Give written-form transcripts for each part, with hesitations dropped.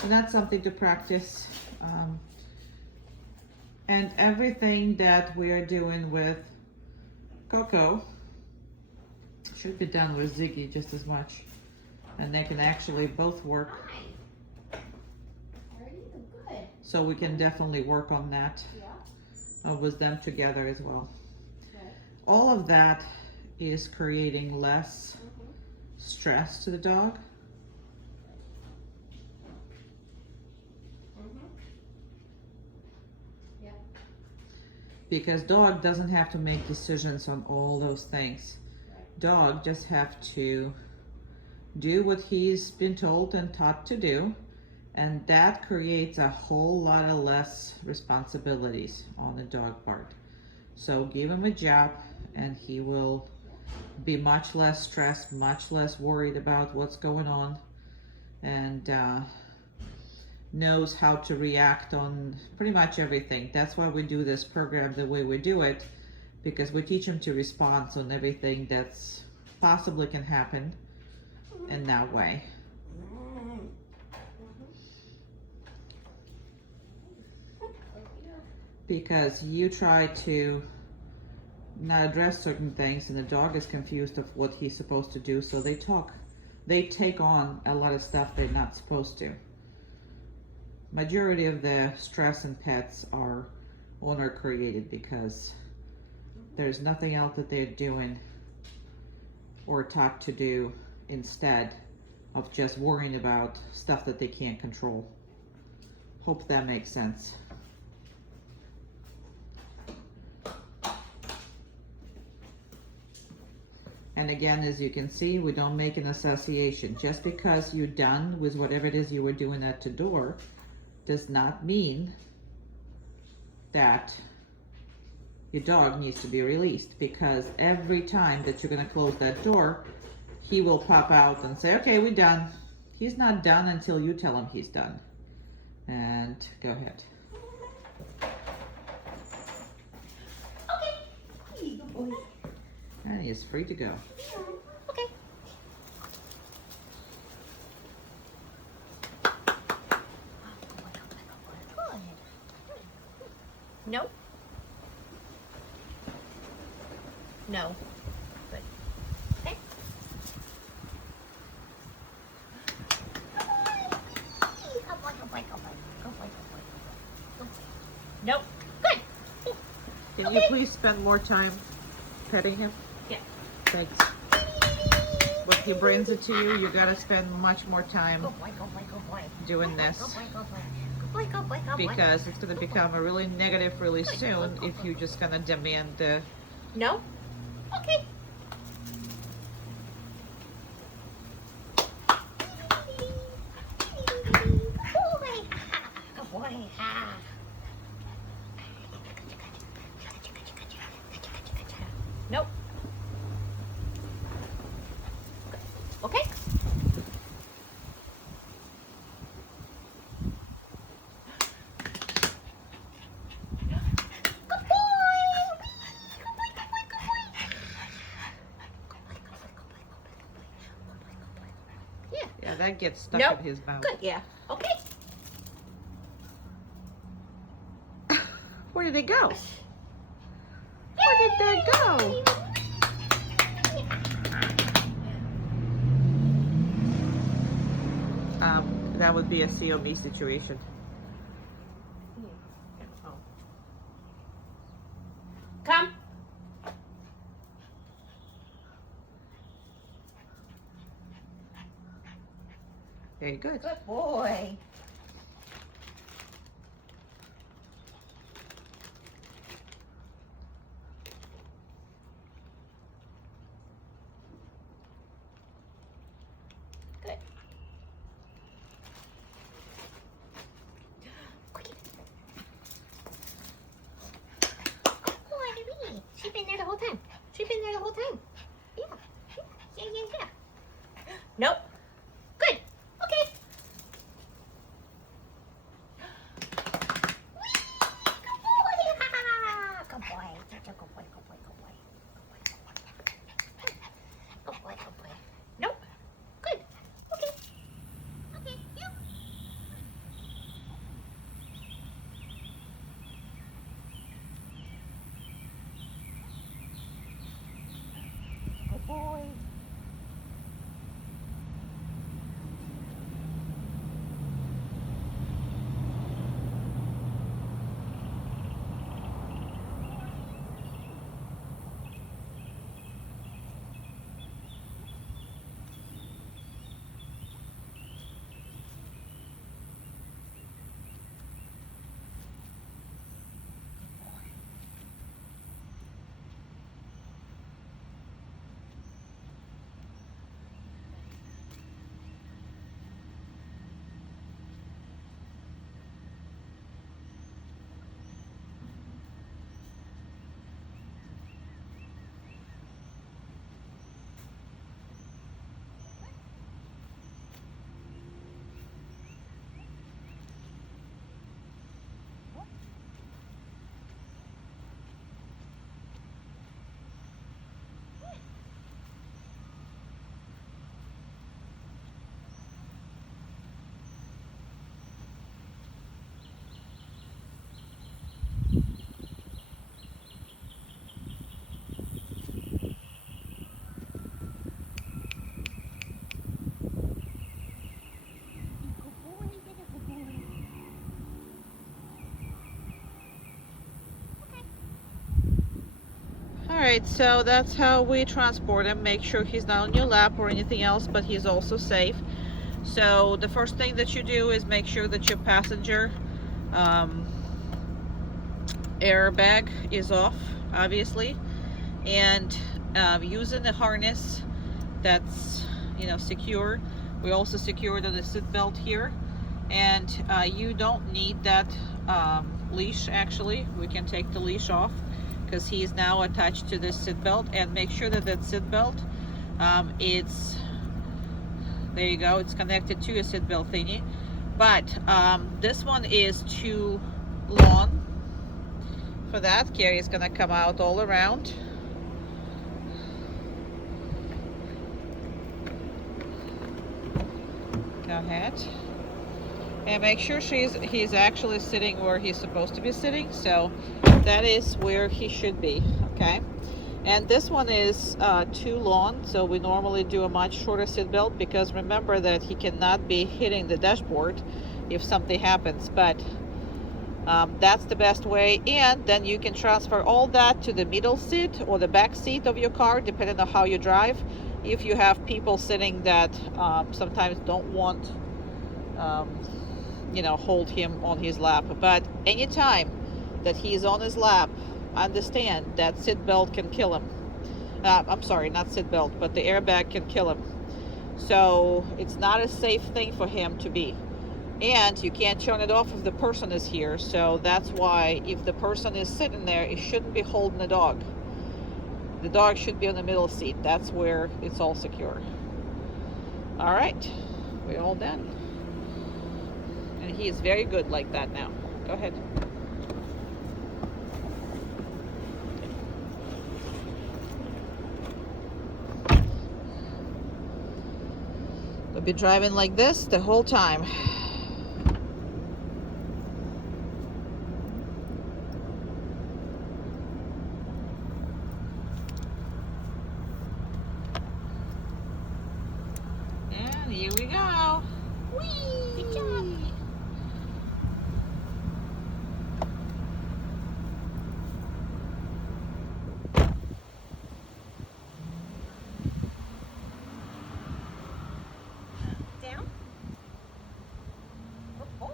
So that's something to practice. And everything that we are doing with Coco should be done with Ziggy just as much. And they can actually both work. Good. So we can definitely work on that with them together as well. Right. All of that is creating less stress to the dog. Because dog doesn't have to make decisions on all those things. Right. Dog just have to do what he's been told and taught to do, and that creates a whole lot of less responsibilities on the dog part. So give him a job and he will be much less stressed, much less worried about what's going on, and knows how to react on pretty much everything. That's why we do this program the way we do it, because we teach him to respond on everything that's possibly can happen in that way. Because you try to not address certain things and the dog is confused of what he's supposed to do, so they take on a lot of stuff they're not supposed to. Majority of the stress in pets are owner created because there's nothing else that they're doing or taught to do instead of just worrying about stuff that they can't control. Hope that makes sense. And again, as you can see, we don't make an association. Just because you're done with whatever it is you were doing at the door does not mean that your dog needs to be released, because every time that you're going to close that door, he will pop out and say, okay, we're done. He's not done until you tell him he's done. And go ahead. Okay. Good boy. And he is free to go. Okay. Nope. No. Good. Okay. Nope. Good. Can you please spend more time petting him? Yeah. Thanks. When he brings it to you, you gotta spend much more time doing this, because it's gonna become a really negative really soon if you're just gonna demand the... No? Okay. Good boy. Nope. Okay. Yeah, that gets stuck Nope. in his mouth. Good, yeah. Okay. Where did it go? Where did that go? That would be a COB situation. Come. Very good. Good boy. Good. She's been there the whole time. She's been there the whole time. Yeah. Nope. Good. Okay. right, so that's how we transport him. Make sure he's not on your lap or anything else, but he's also safe. So the first thing that you do is make sure that your passenger airbag is off, obviously, and using the harness that's, you know, secure. We also secured on the seat belt here, and you don't need that leash. Actually, we can take the leash off because he is now attached to this seat belt. And make sure that that seat belt, it's, there you go, it's connected to a seat belt thingy. But this one is too long for that. Carrie is gonna come out all around. Go ahead. And make sure he's actually sitting where he's supposed to be sitting. So that is where he should be, okay? And this one is too long, so we normally do a much shorter seat belt, because remember that he cannot be hitting the dashboard if something happens. But that's the best way. And then you can transfer all that to the middle seat or the back seat of your car, depending on how you drive. If you have people sitting that sometimes don't want you know, hold him on his lap. But anytime that he's on his lap, understand that seat belt can kill him. I'm sorry, not seat belt, but the airbag can kill him. So it's not a safe thing for him to be. And you can't turn it off if the person is here. So that's why if the person is sitting there, it shouldn't be holding the dog. The dog should be on the middle seat. That's where it's all secure. All right, we're all done. And he is very good like that now. Go ahead. We'll be driving like this the whole time. And here we go. Whee! Good job. Down. Good boy.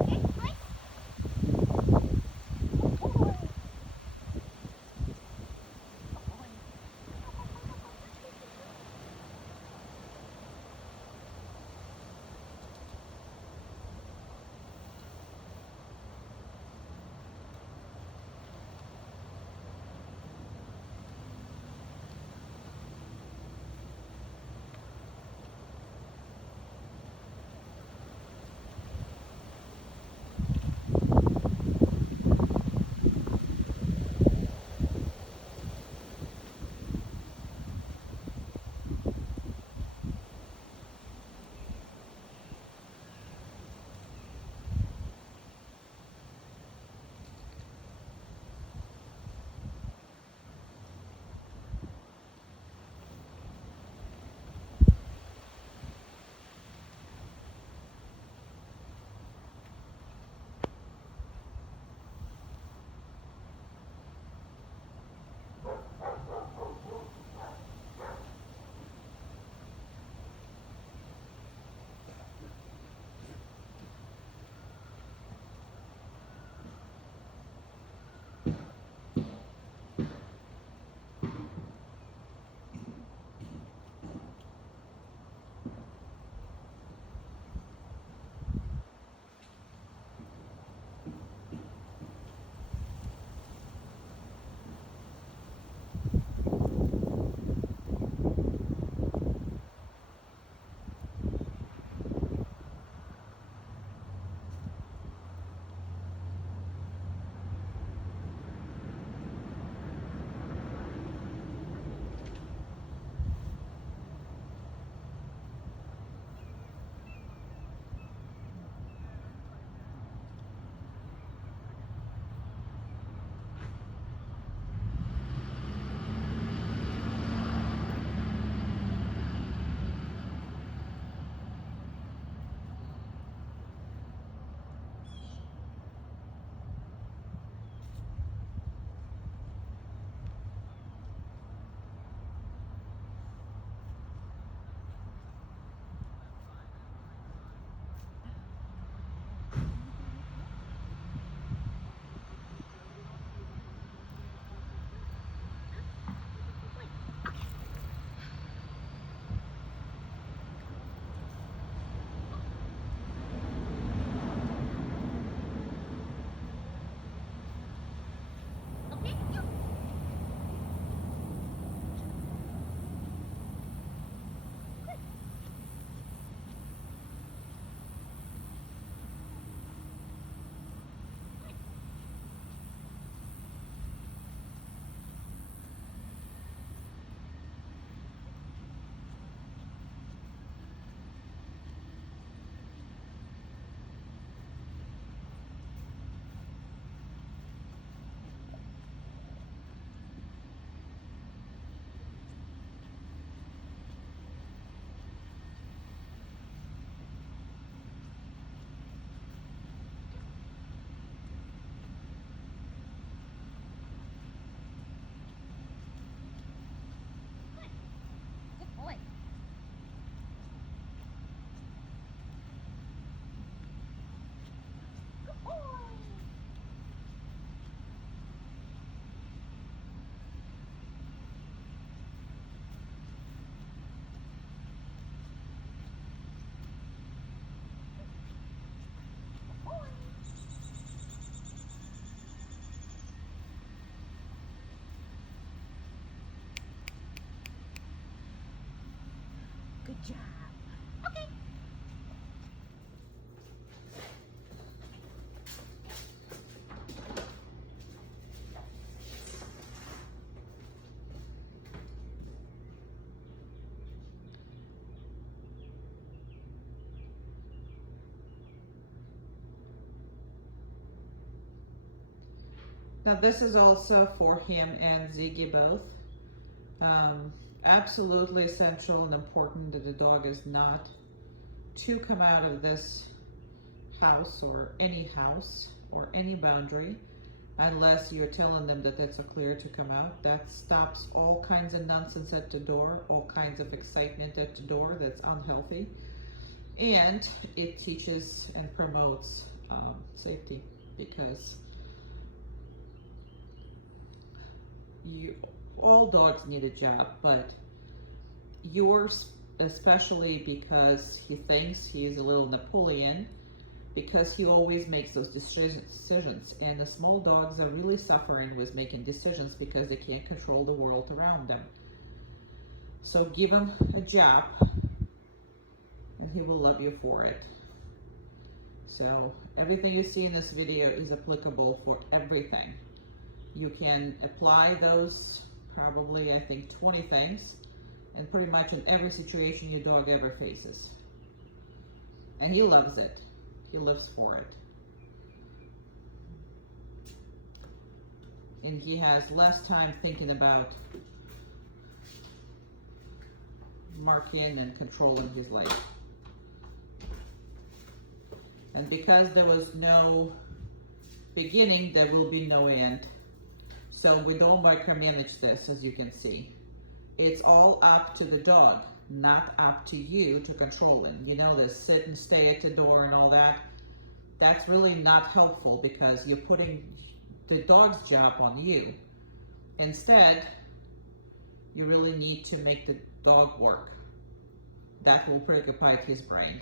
Okay, nice. Good boy. Good job. Okay. Now this is also for him and Ziggy both. Absolutely essential and important that the dog is not to come out of this house or any boundary unless you're telling them that it's a clear to come out. That stops all kinds of nonsense at the door, all kinds of excitement at the door that's unhealthy, and it teaches and promotes safety, because all dogs need a job, but yours especially, because he thinks he's a little Napoleon, because he always makes those decisions, and the small dogs are really suffering with making decisions because they can't control the world around them. So give him a job and he will love you for it. So everything you see in this video is applicable for everything. You can apply those, probably I think 20 things, and pretty much in every situation your dog ever faces. And he loves it. He lives for it. And he has less time thinking about marking and controlling his life. And because there was no beginning, there will be no end. So we don't micromanage this, as you can see. It's all up to the dog, not up to you to control him. You know, this sit and stay at the door and all that. That's really not helpful, because you're putting the dog's job on you. Instead, you really need to make the dog work. That will preoccupy his brain.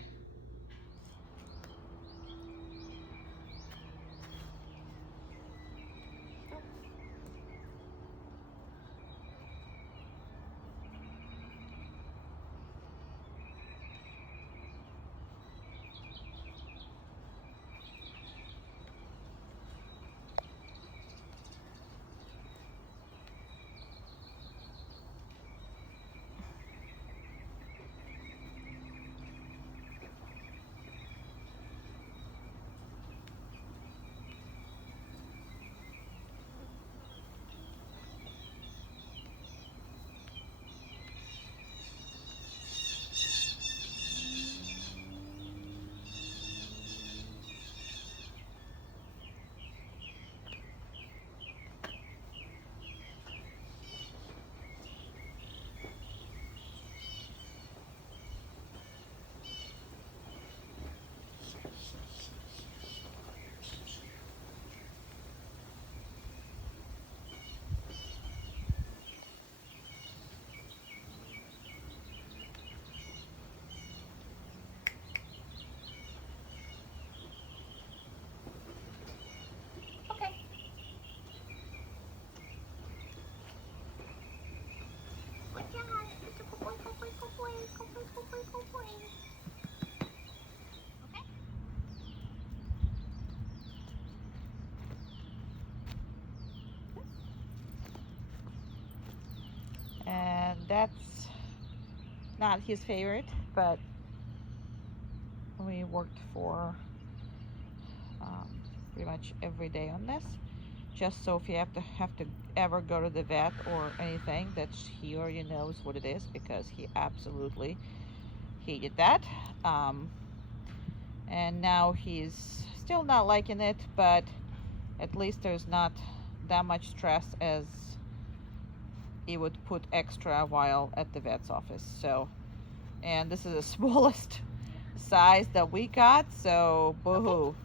And that's not his favorite, but we worked for pretty much every day on this, just so if you have to ever go to the vet or anything, that he already knows what it is, because he absolutely hated that. And now he's still not liking it, but at least there's not that much stress as he would put extra while at the vet's office. So, and this is the smallest size that we got, so boo-hoo.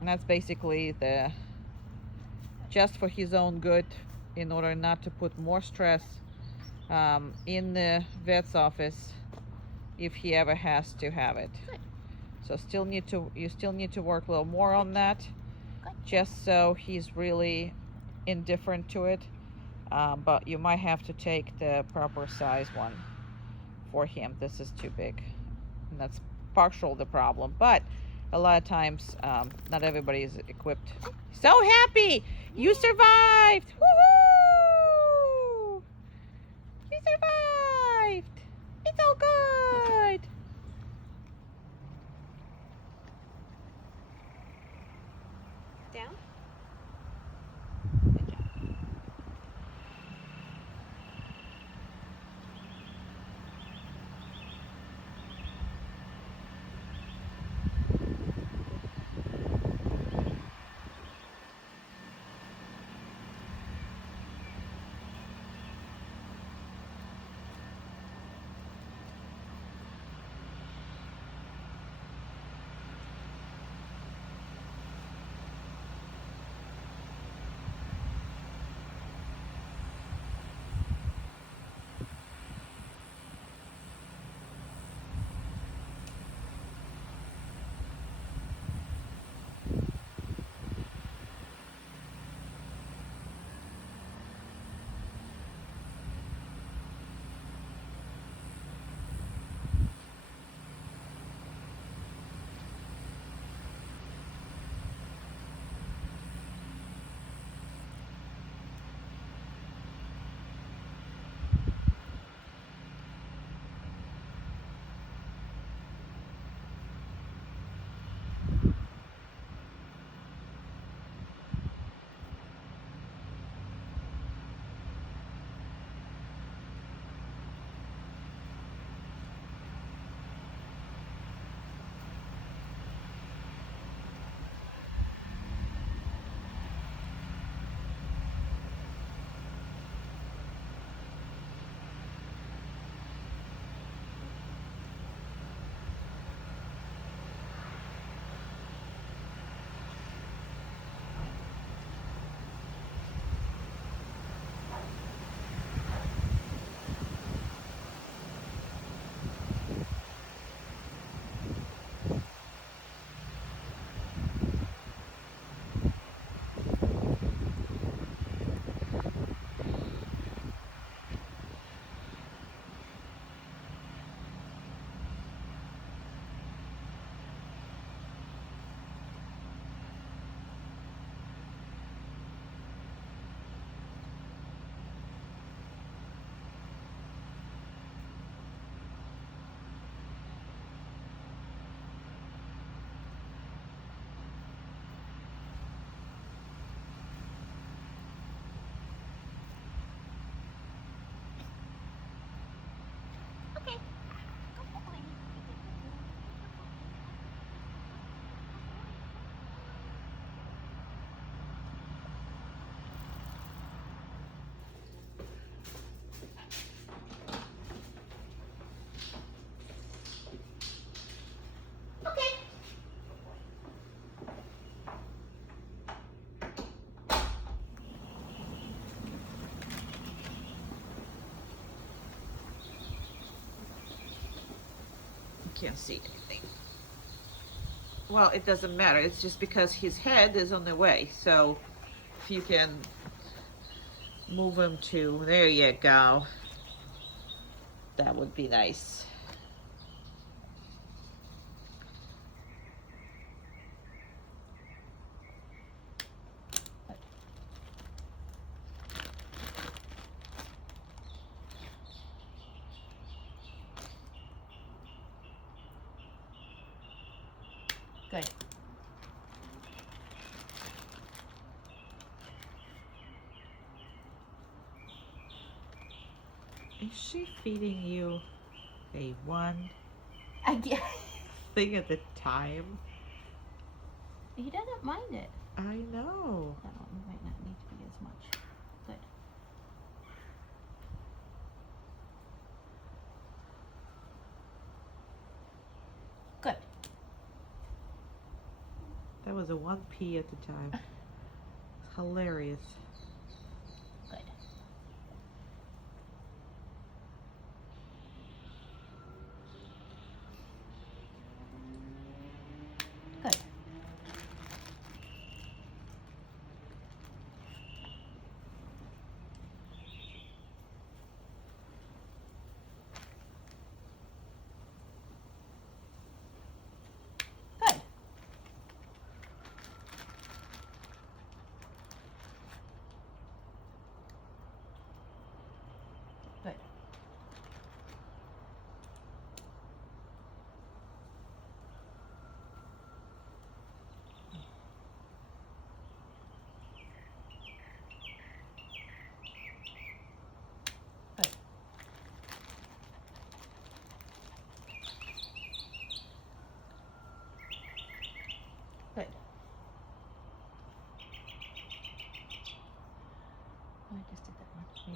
And that's basically just for his own good, in order not to put more stress in the vet's office if he ever has to have it. So you still need to work a little more on that, just so he's really indifferent to it. But you might have to take the proper size one. for him. This is too big. And that's partial the problem. But a lot of times, not everybody is equipped. So happy! You survived! Woohoo! You survived! It's all good! Down. Okay. Go boy. Okay. Can't see anything. Well, it doesn't matter. It's just because his head is on the way. So if you can move him to, there you go. That would be nice. Good. Is she feeding you a one I guess. thing at a time? He doesn't mind it. I know. That one might not need to be as much. Good. Good. That was a 1p at the time. It's hilarious. Good. Good.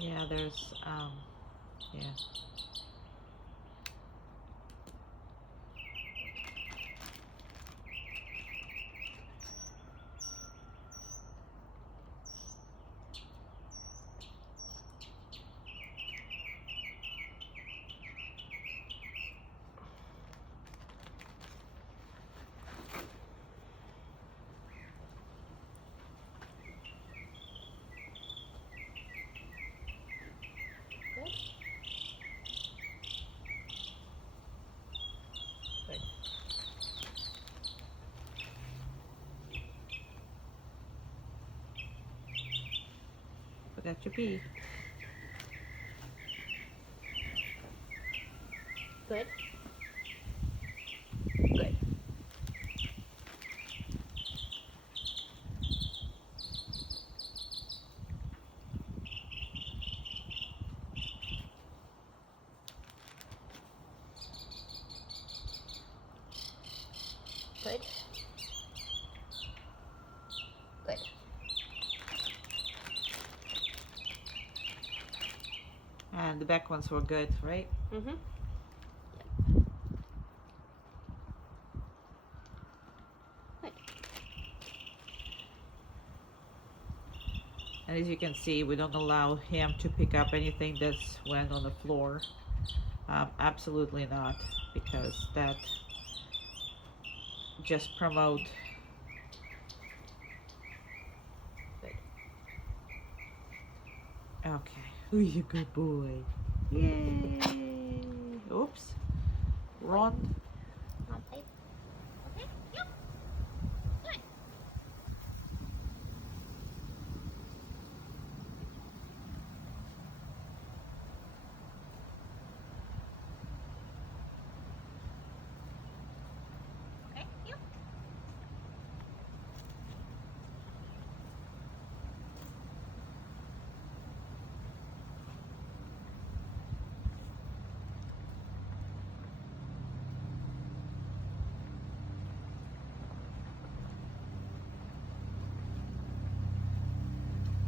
Yeah, there's, yeah. Forgot your pee. Good. Good. Good. Good. And the back ones were good, right? Mm-hmm. Good. And as you can see, we don't allow him to pick up anything that's went on the floor. Absolutely not, because that just promote. Good. Okay. Oh, you good boy. Yay. Oops. Run. Maltese. Okay. Yep. Good. Okay. Yep.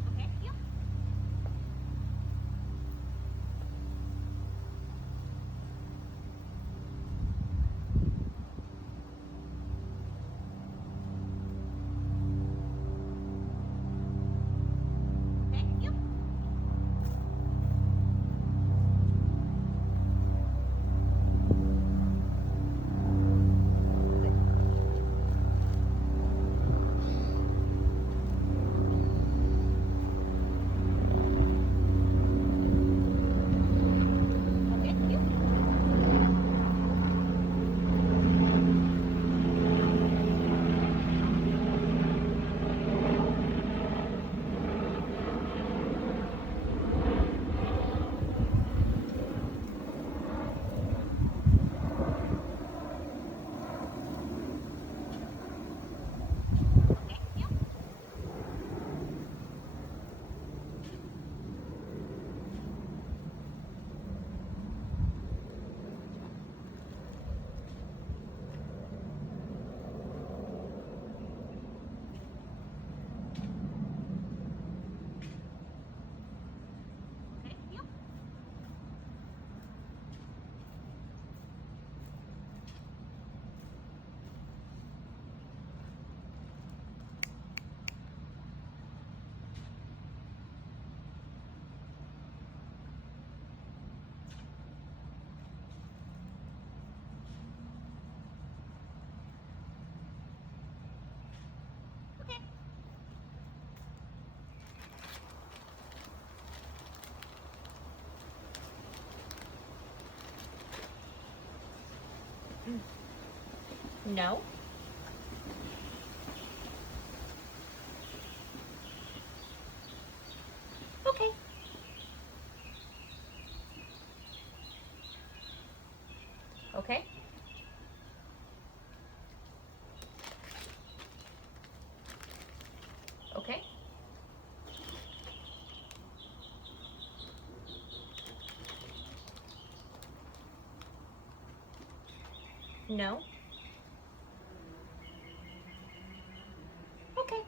Okay. Yep. Okay. Yep. Good. Okay. Yep. Okay. Yep. Okay. Yep. Okay. No. Okay. Okay. Okay. No. Okay.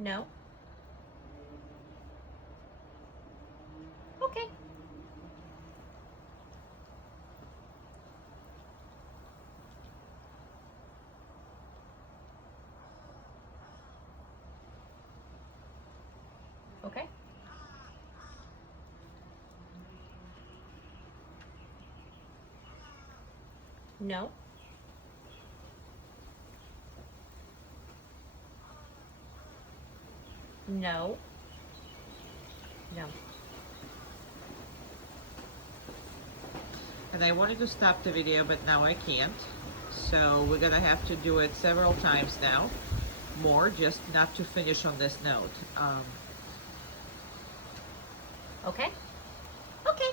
No. Okay. Okay. No. No. No. And I wanted to stop the video, but now I can't. So we're gonna have to do it several times now. More, just not to finish on this note. Okay. Okay.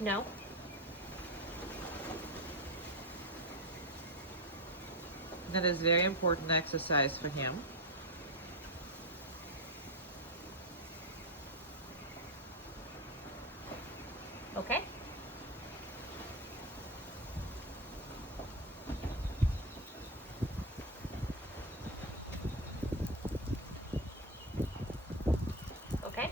No. That is very important exercise for him. Okay. Okay.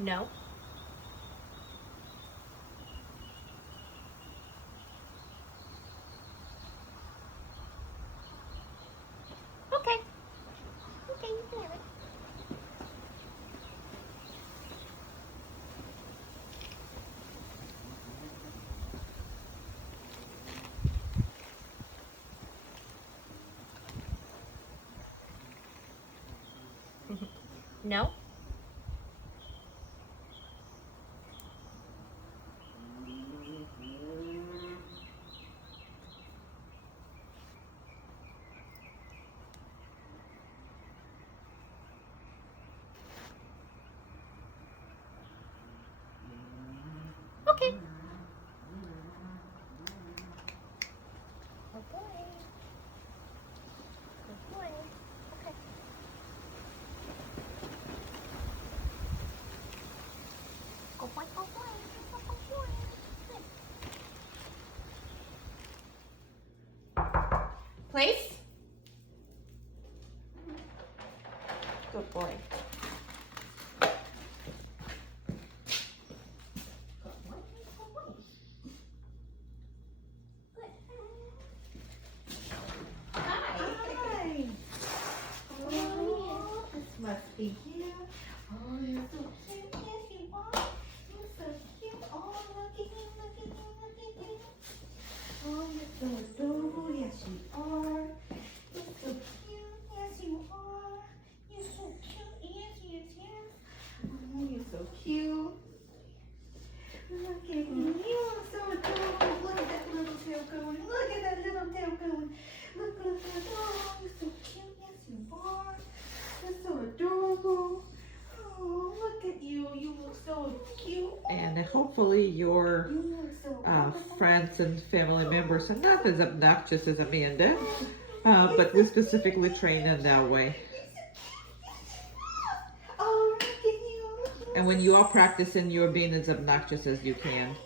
No. Okay. Okay, you can have it. No. Okay. Good boy. Good boy. Okay. Go boy, go boy. Go boy. Good. Place. Good boy. Hi. Oh, this must be you. Oh, you're so cute. Yes, you are. You're so cute. Oh, look at you, look at you, look at you. Oh, you're so adorable. Yes, you are. You're so cute. Yes, you are. You're so cute. Yes, yes, yes. Oh, you're so cute. Look at you. You are so adorable. Look at that little tail going. Look at that little tail going. Look, look, look. Oh, you're so cute. Yes, you are. You're so adorable. Oh, look at you. You look so cute. And hopefully your You look so wonderful. friends and family members are not as obnoxious as Amanda, but we specifically train them that way. Oh, look at you. And when you are practicing, you're being as obnoxious as you can. You're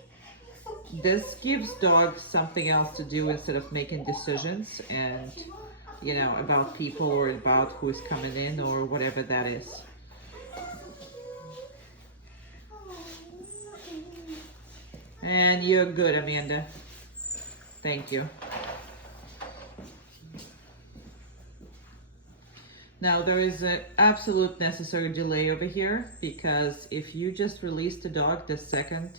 so cute. This gives dogs something else to do instead of making decisions and, you know, about people or about who's coming in or whatever that is. And you're good, Amanda. Thank you. Now there is an absolute necessary delay over here because if you just release the dog the second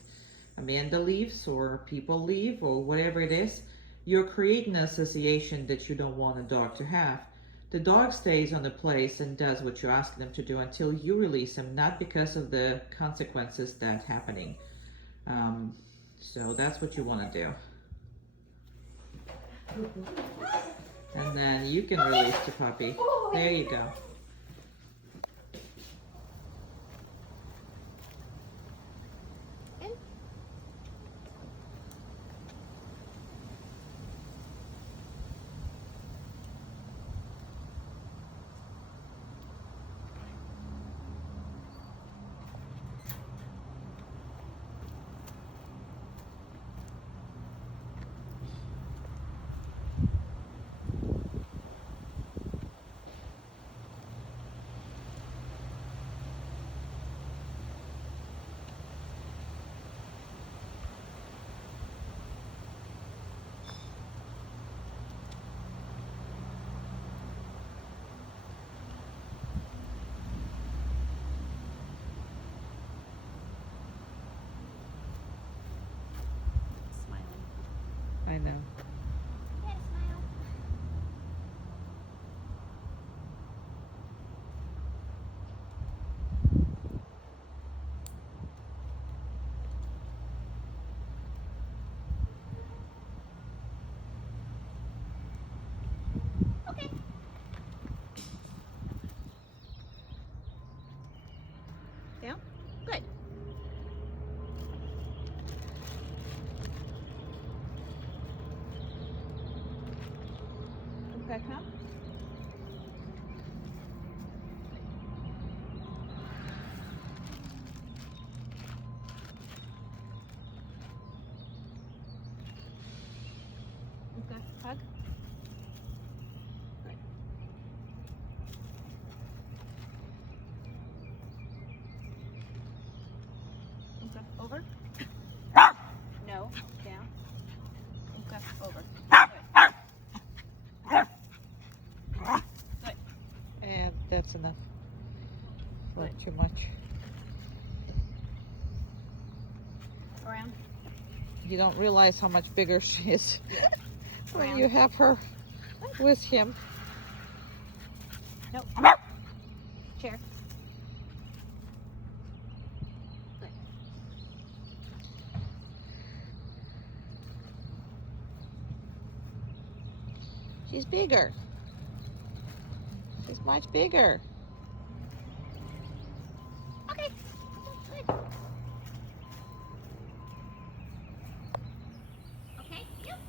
Amanda leaves or people leave or whatever it is, you're creating an association that you don't want a dog to have. The dog stays on the place and does what you ask them to do until you release him, not because of the consequences that's happening. So that's what you want to do. And then you can release the puppy. There you go. Okay, come. Okay, hug. Good. Okay, over. No, down. Okay, over. Good. Good. And that's enough. Not Good. too much. Around. You don't realize how much bigger she is when Around. you have her with him. Nope. Chair. Good. She's bigger. She's much bigger. Okay. Good. Okay. Yep.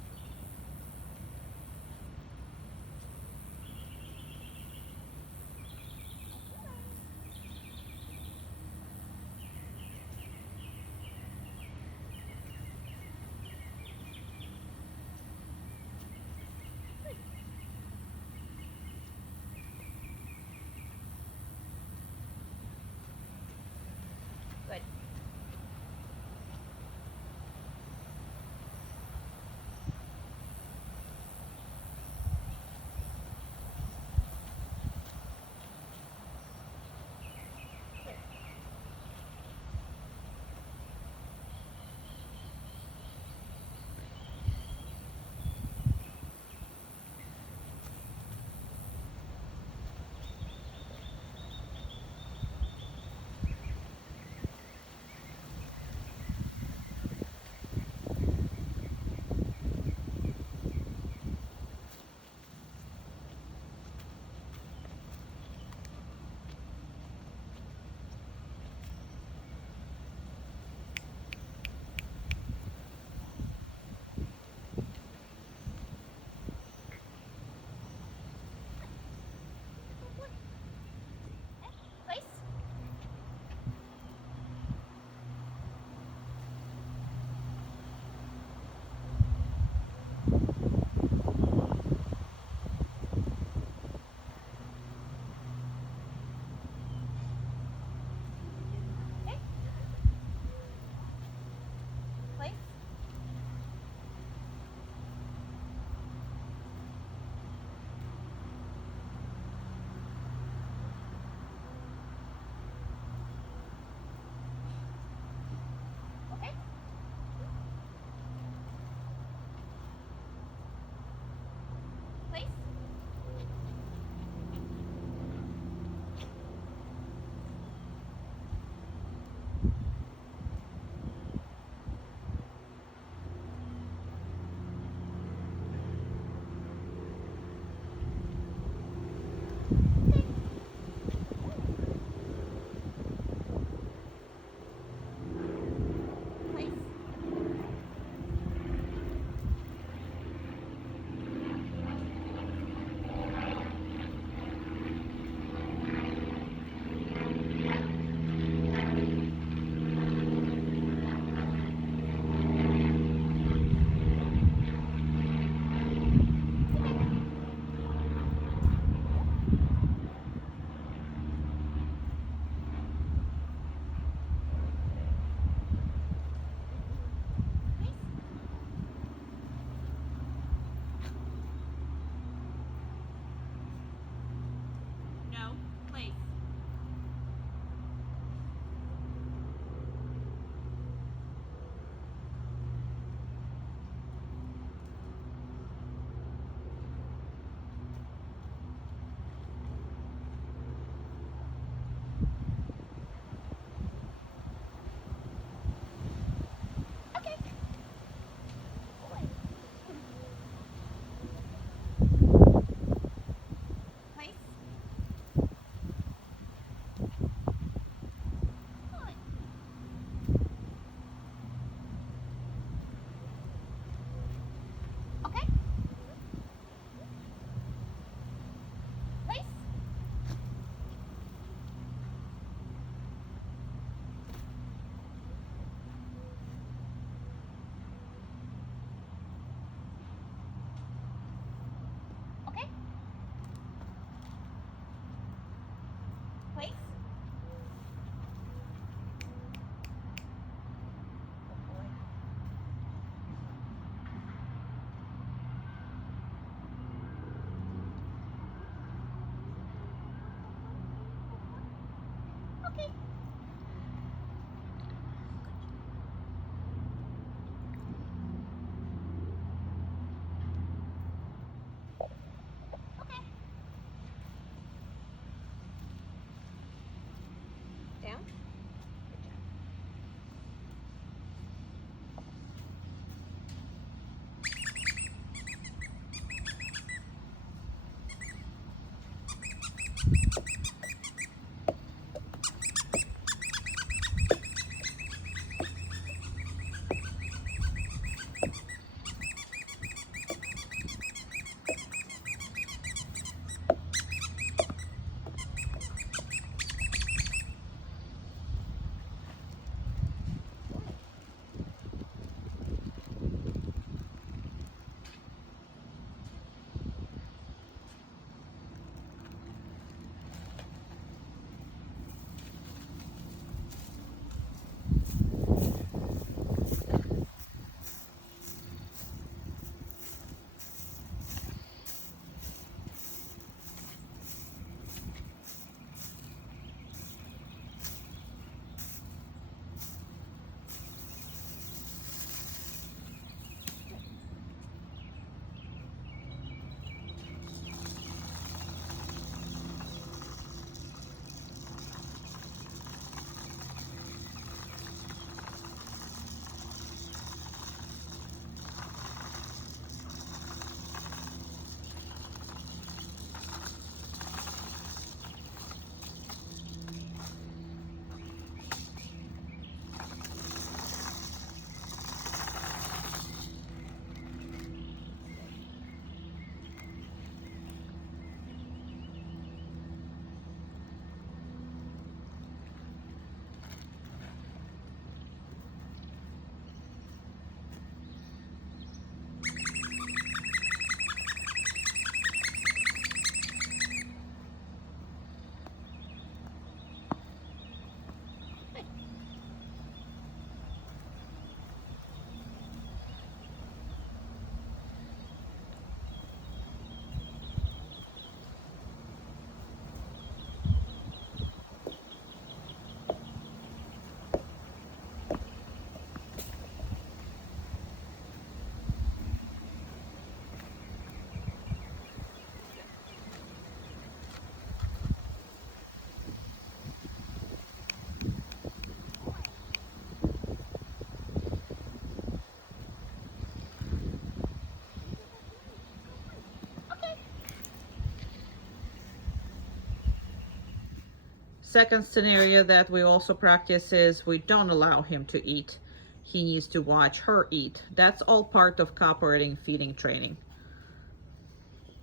second scenario that we also practice is we don't allow him to eat. He needs to watch her eat. That's all part of cooperating feeding training.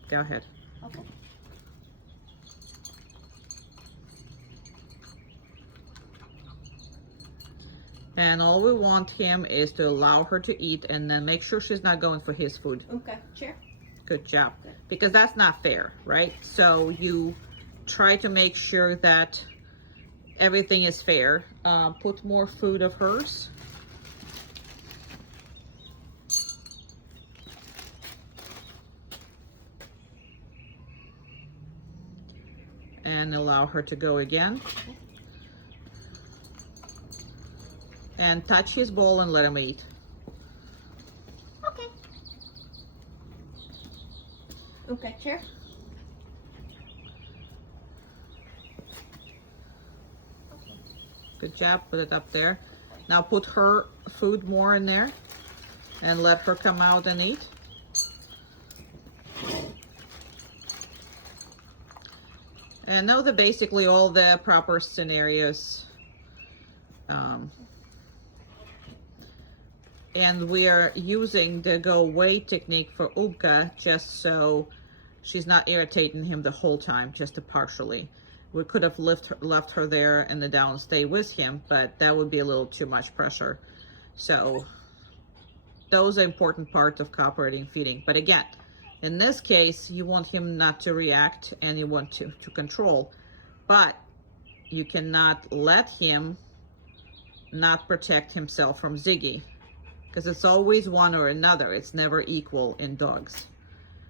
Go ahead. Okay. And all we want him is to allow her to eat and then make sure she's not going for his food. Okay. Chair. Good job. Good. Because that's not fair, right? So you try to make sure that everything is fair. Put more food of hers. And allow her to go again. And touch his bowl and let him eat. Okay. Okay. Chair. Good job, put it up there. Now put her food more in there and let her come out and eat. And know that basically all the proper scenarios. And we are using the go away technique for Ubka just so she's not irritating him the whole time, just to partially. We could have left her there in the down stay with him, but that would be a little too much pressure. So those are important parts of cooperating feeding. But again, in this case, you want him not to react and you want to control. But you cannot let him not protect himself from Ziggy. Because it's always one or another. It's never equal in dogs.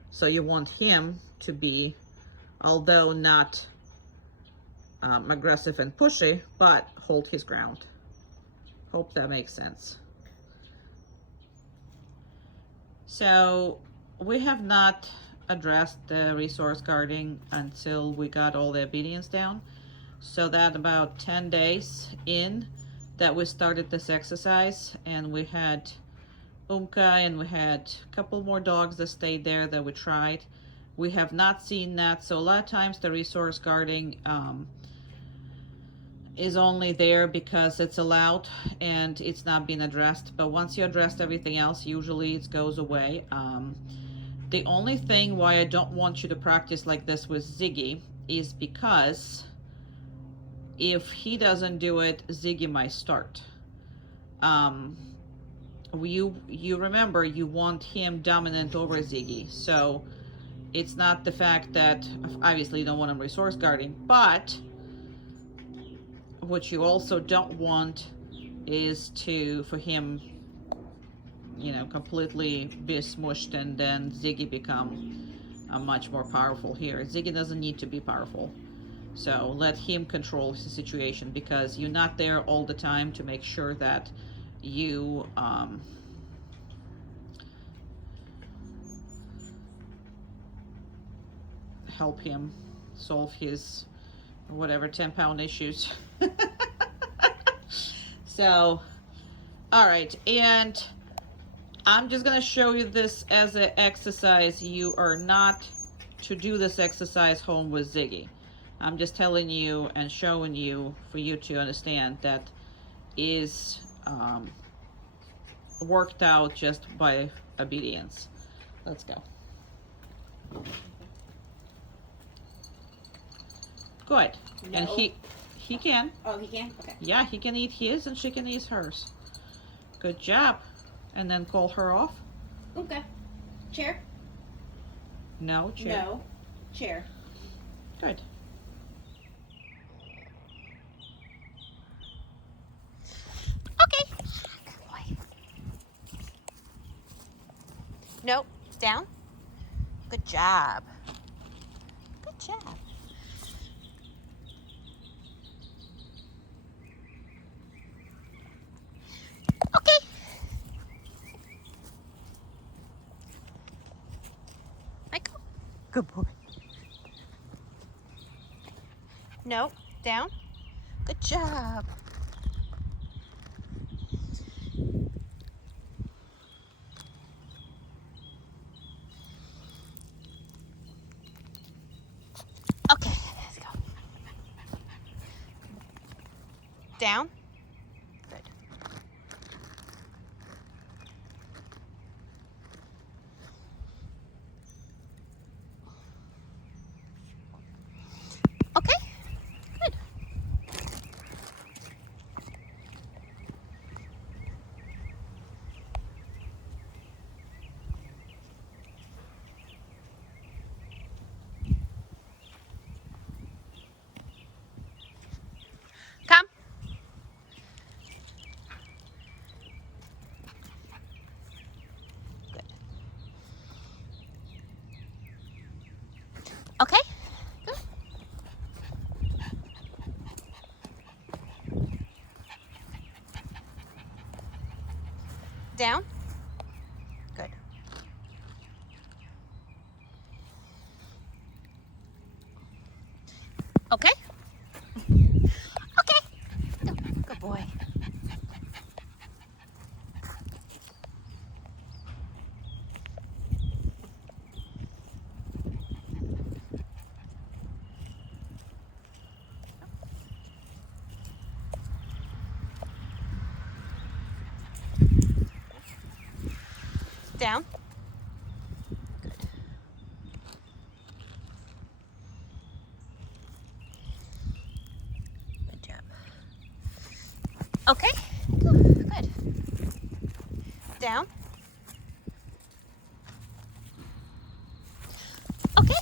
So you want him to be, although not aggressive and pushy, but hold his ground. Hope that makes sense. So we have not addressed the resource guarding until we got all the obedience down. So that about 10 days in that we started this exercise, and we had Umka and we had a couple more dogs that stayed there that we tried. We have not seen that, so a lot of times the resource guarding is only there because it's allowed and it's not being addressed. But once you address everything else, usually it goes away. The only thing why I don't want you to practice like this with Ziggy is because if he doesn't do it, Ziggy might start. You remember you want him dominant over Ziggy, so it's not the fact that obviously you don't want him resource guarding, but what you also don't want is for him, completely be smushed and then Ziggy become much more powerful here. Ziggy doesn't need to be powerful. So let him control the situation, because you're not there all the time to make sure that you help him solve his whatever 10-pound issues. So, all right, and I'm just gonna show you this as an exercise. You are not to do this exercise home with Ziggy. I'm just telling you and showing you for you to understand that is worked out just by obedience. Let's go. Good. No. And he can. Oh, he can? Okay. Yeah, he can eat his and she can eat hers. Good job. And then call her off. Okay. Chair? No, chair. No. Chair. Good. Okay. Good boy. No. Down. Good job. Good job. Okay. Michael. Good boy. No. Down. Good job. Okay, let's go. Down. Good. Okay. Good. Come. Good. Okay. Good. Down. Good. Okay. Okay. Good boy. Down. Good. Good job. Okay. Good. Down. Okay.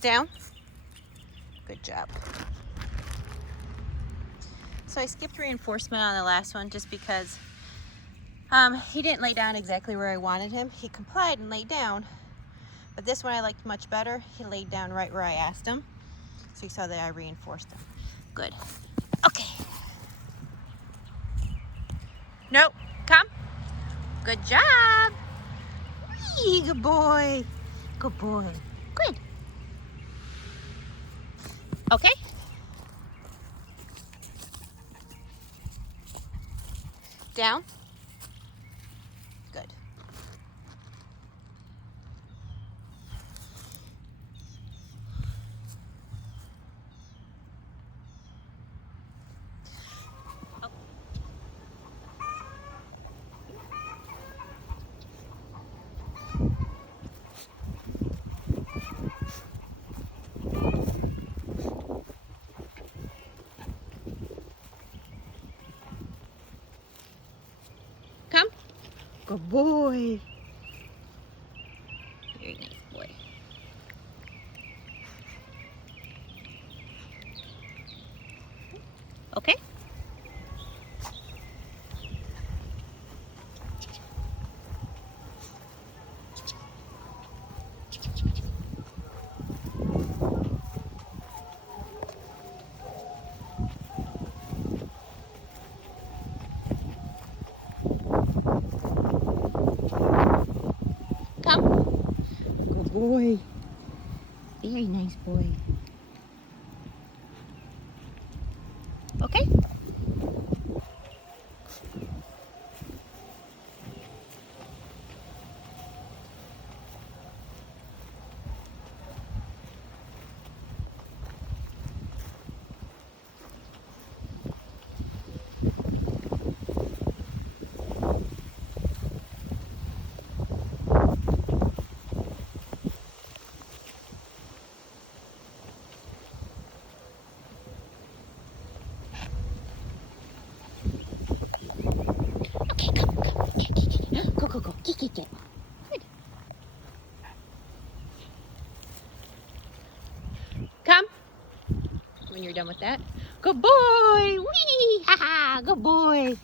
Down. Good job. So I skipped reinforcement on the last one just because he didn't lay down exactly where I wanted him. He complied and laid down, but this one I liked much better. He laid down right where I asked him. So you saw that I reinforced him. Good. Okay. Nope. Come. Good job. Whee, good boy. Good boy. Good. Okay. Down. Good. Come. Good boy. Very nice boy. Okay. Come. Good boy. Very nice boy. Okay. Okay, come. Go, go, go. Get. Good. Come. When you're done with that. Good boy. Whee! Ha ha. Good boy.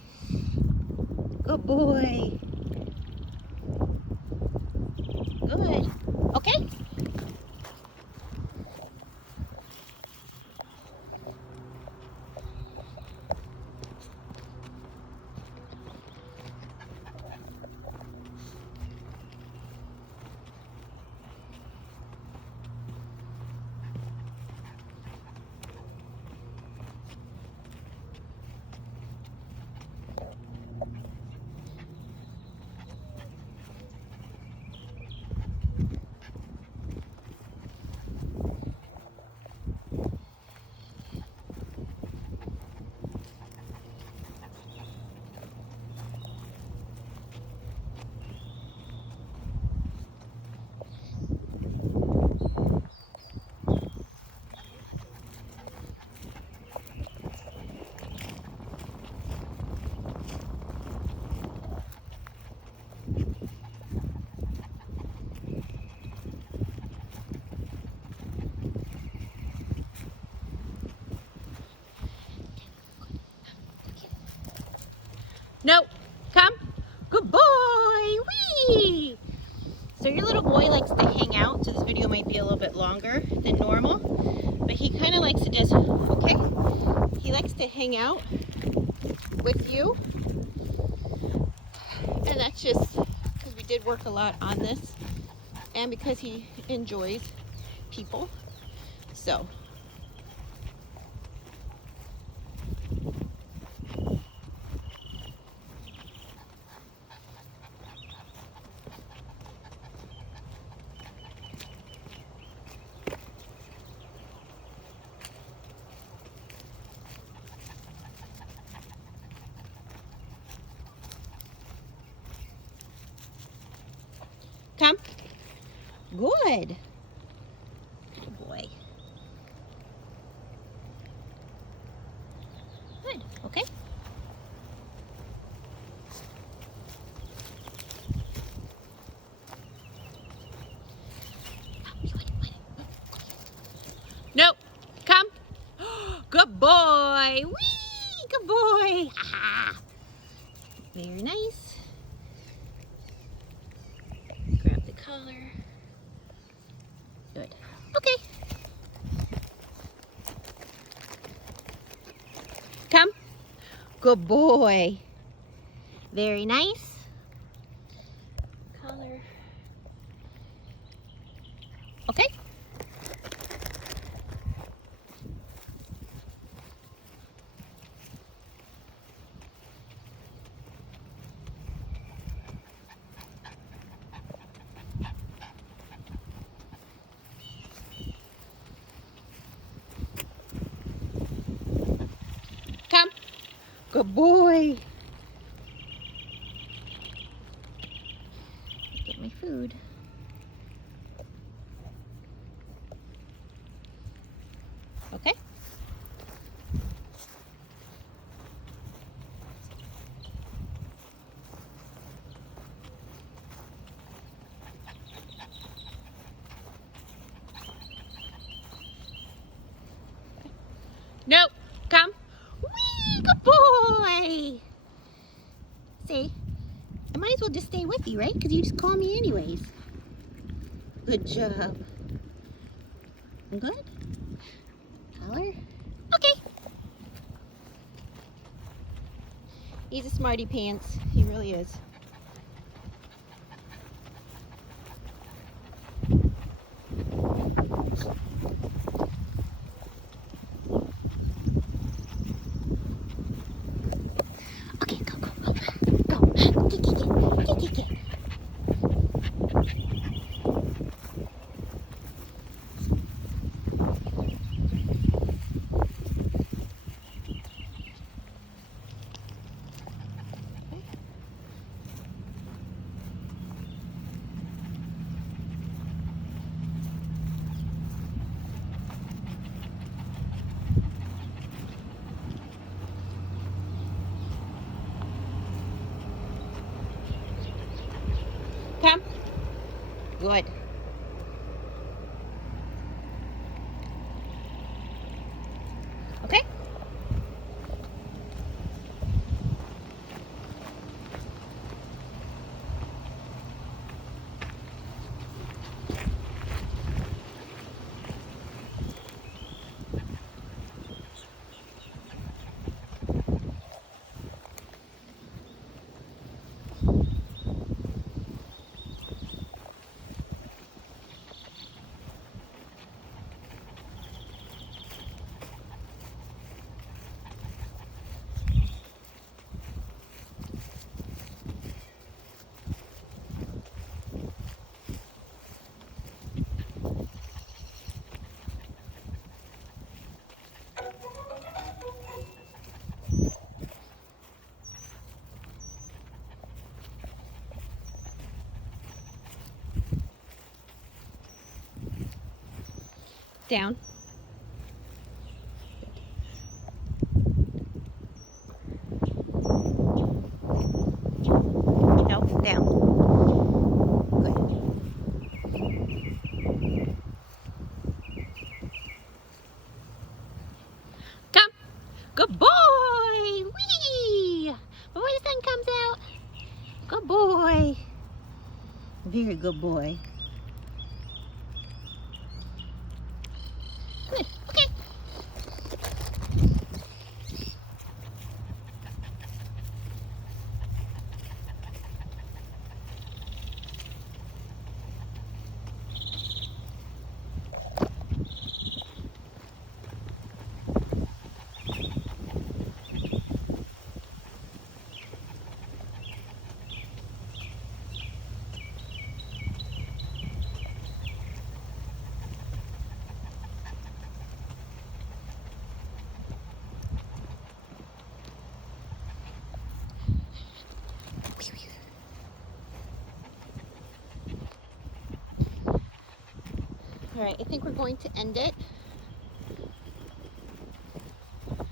Good boy. Good. Okay. No, come. Good boy. Whee! So your little boy likes to hang out, so this video might be a little bit longer than normal, but he kind of likes to just, okay, he likes to hang out with you, and that's just because we did work a lot on this, and because he enjoys people, so. Come. Good. Good boy. Good. Okay. Nope. Come. Good boy. Whee! Good boy. Ah. Very nice. Grab the collar. Good. Okay. Come. Good boy. Very nice. Collar. Okay. Come. Good boy. Get my food. Okay. Nope. Come. Whee! Good boy. See, I might as well just stay with you, right? Because you just call me anyways. Good job. Good? Collar? Okay. He's a smarty pants. He really is. Okay, go, go, go. Go. Get. Come. Good. Okay. Down. No, down. Good. Come. Good boy. Whee! Before the sun comes Very good boy. Come here. Okay. All right, I think we're going to end it. I'm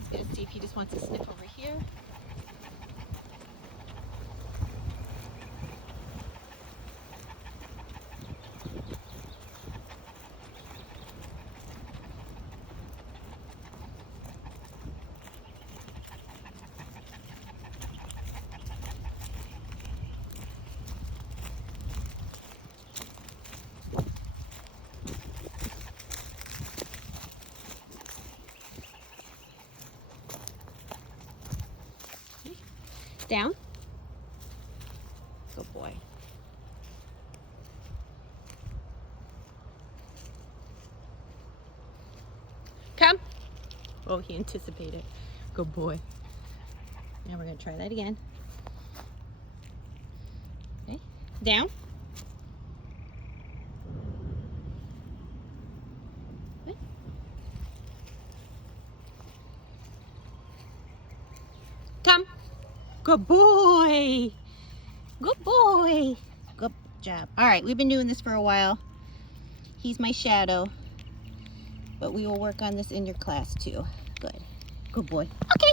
just gonna see if he just wants to sniff over here. Down. Good boy. Come. Oh, he anticipated. Good boy. Now we're going to try that again. Okay. Down. Okay. Come. Good boy. Good boy. Good job. All right, we've been doing this for a while. He's my shadow, but we will work on this in your class too. Good. Good boy. Okay.